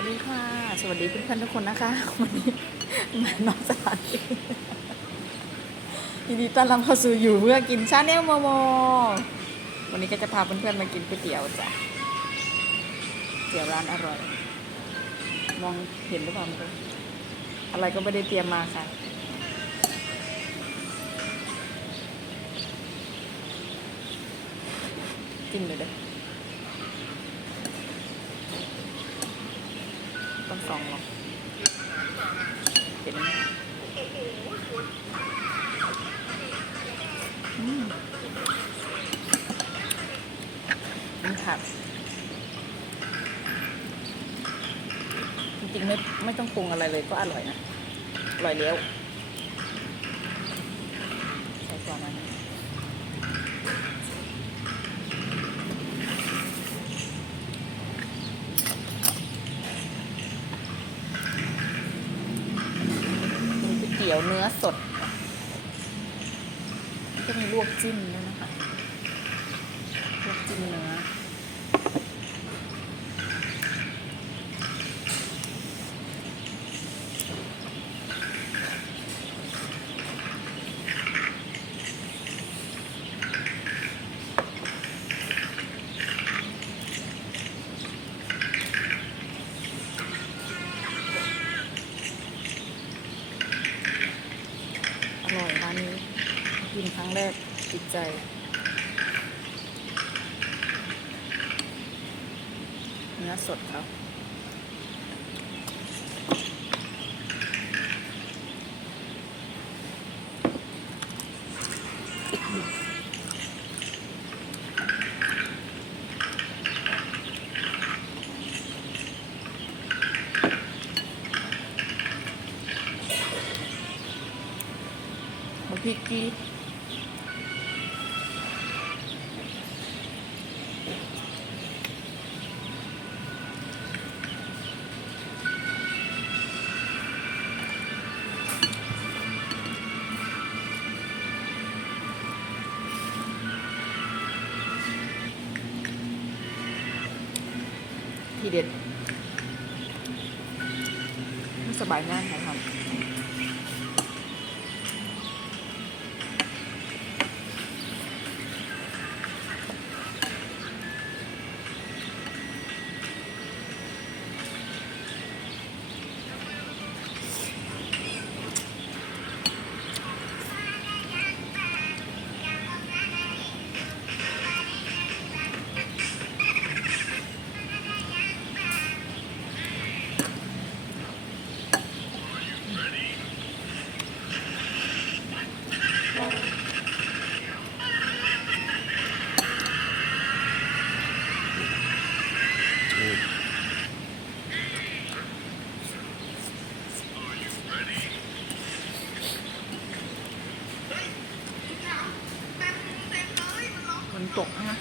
วัสดีค่ะสวัสดีเพื่อนๆทุกคนนะคะวันนี้มานอกสถานที่ยินดีต้อนรับเข้าสู่อยู่เพื่อกินชาแนลโมโมวันนี้ก็จะพาเพื่อนๆมากินก๋วยเตี๋ยวจ้ะเตี๋ยวร้านอร่อยมองเห็นหรือเปล่าไม่รู้อะไรก็ไม่ได้เตรียมมาค่ะจิ้มเลยเด้อต้องส่องหรอกเห็นไหมนี่ผัดจริงๆไม่ต้องปรุงอะไรเลยก็อร่อยนะอร่อยแล้วใส่ซอสมันมีก๋วยเตี๋ยวเนื้อสดก็มีลวกจิ้มด้วยนะคะลวกจิ้มเนื้ออร่อยร้านนี้กินครั้งแรกติดใจเนื้อสดครับบะพริกกี้ทีเด็ดไม่สบายง่ายค่ะครับฝนตกนะ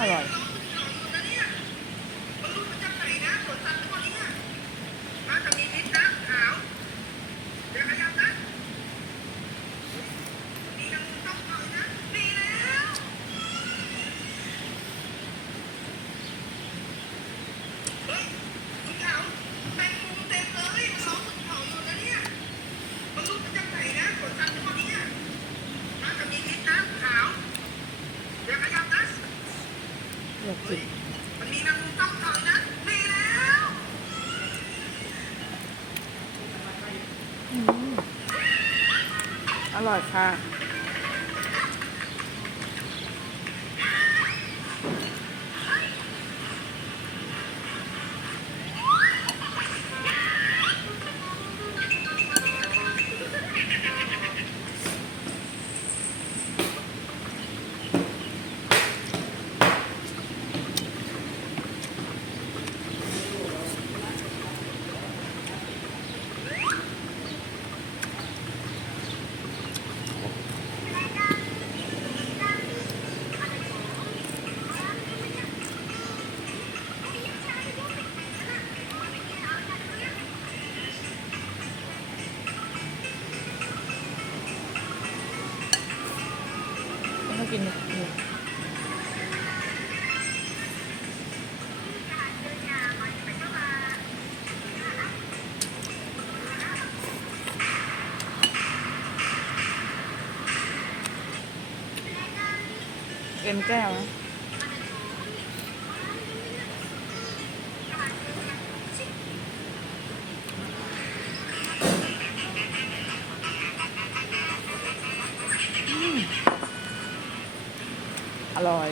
อร่อยอยากกินอร่อยค่ะ เอ็นแก้วนะอร่อย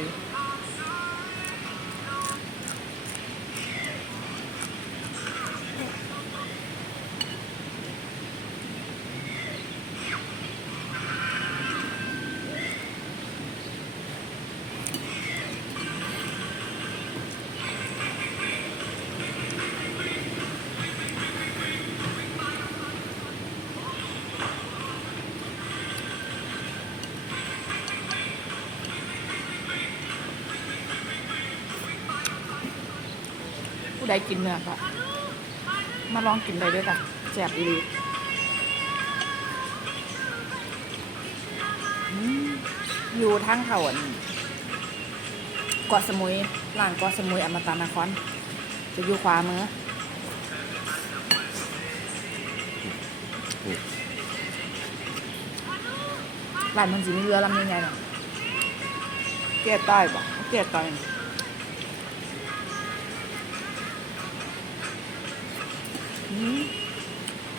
ผู้ใดกินเนื้อก็มาลองกินได้ด้วยกันแซ่บดีอยู่ทางเขาเกาะสมุยร้านเกาะสมุยอมตะนครจะอยู่ขวามือร้านมันสิมีเรือลำใหญ่ๆเนาะเกียร์ใต้บ่เกียร์ใต้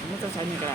ไม่ต้องใช้มีกระไร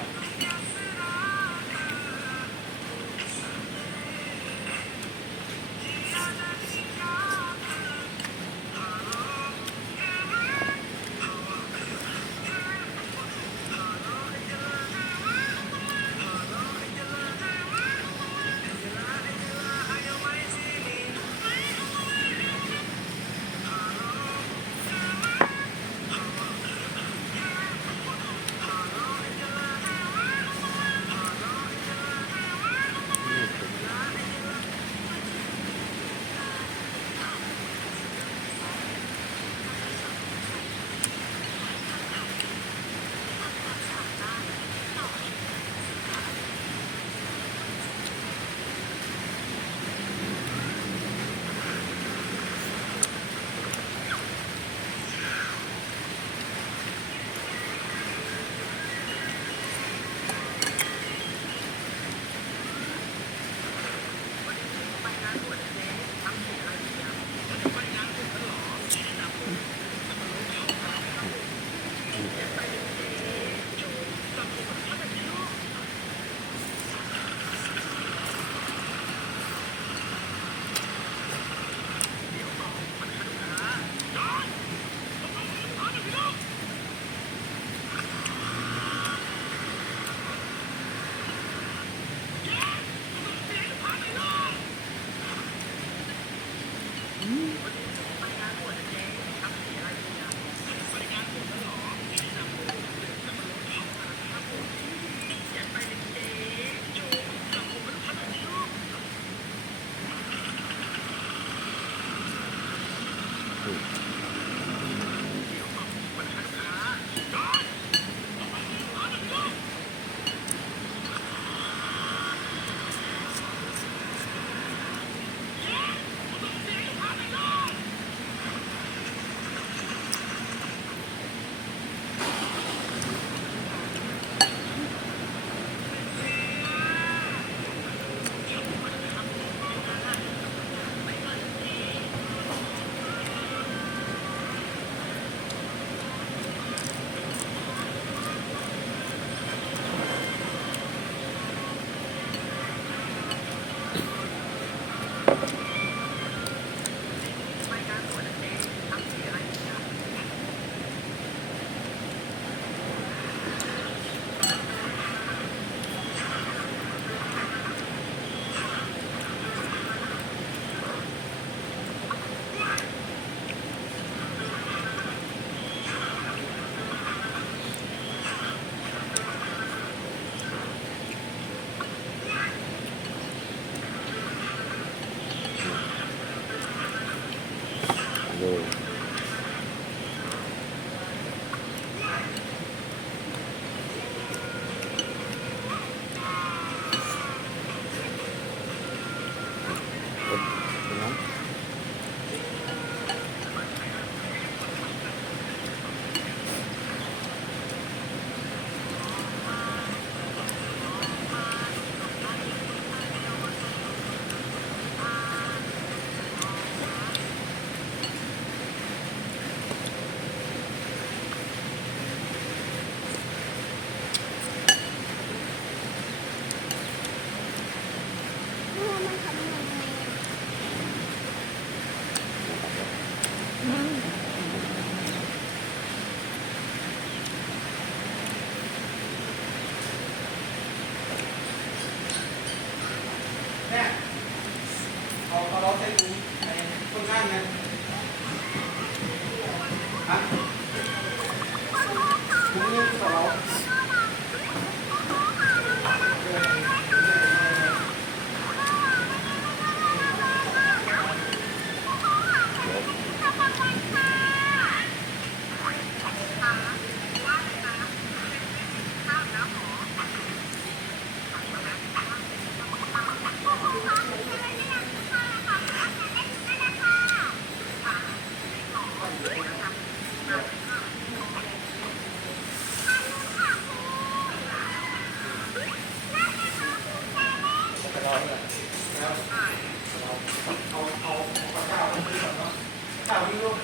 อืม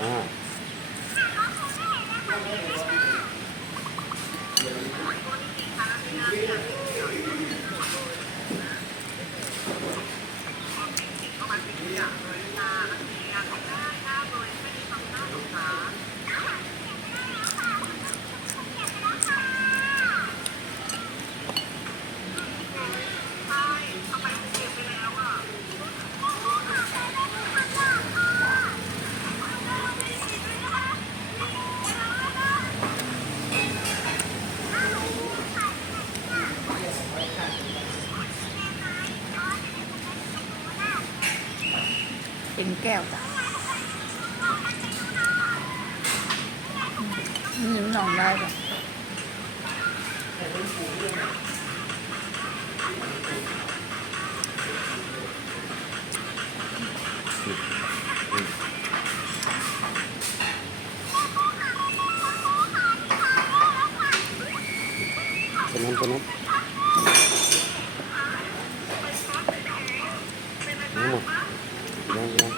อ่าเป็นแก้วจ้ะนี่หนองได้จ้ะเป็นนั้นเป็นนั้นนี่หมดยังยัง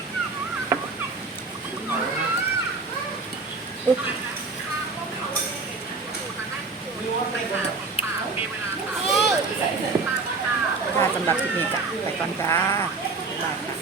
ค่ะสำหรับคลิปนี้จ้ะไปก่อนจ้าบ๊ายบายค่ะ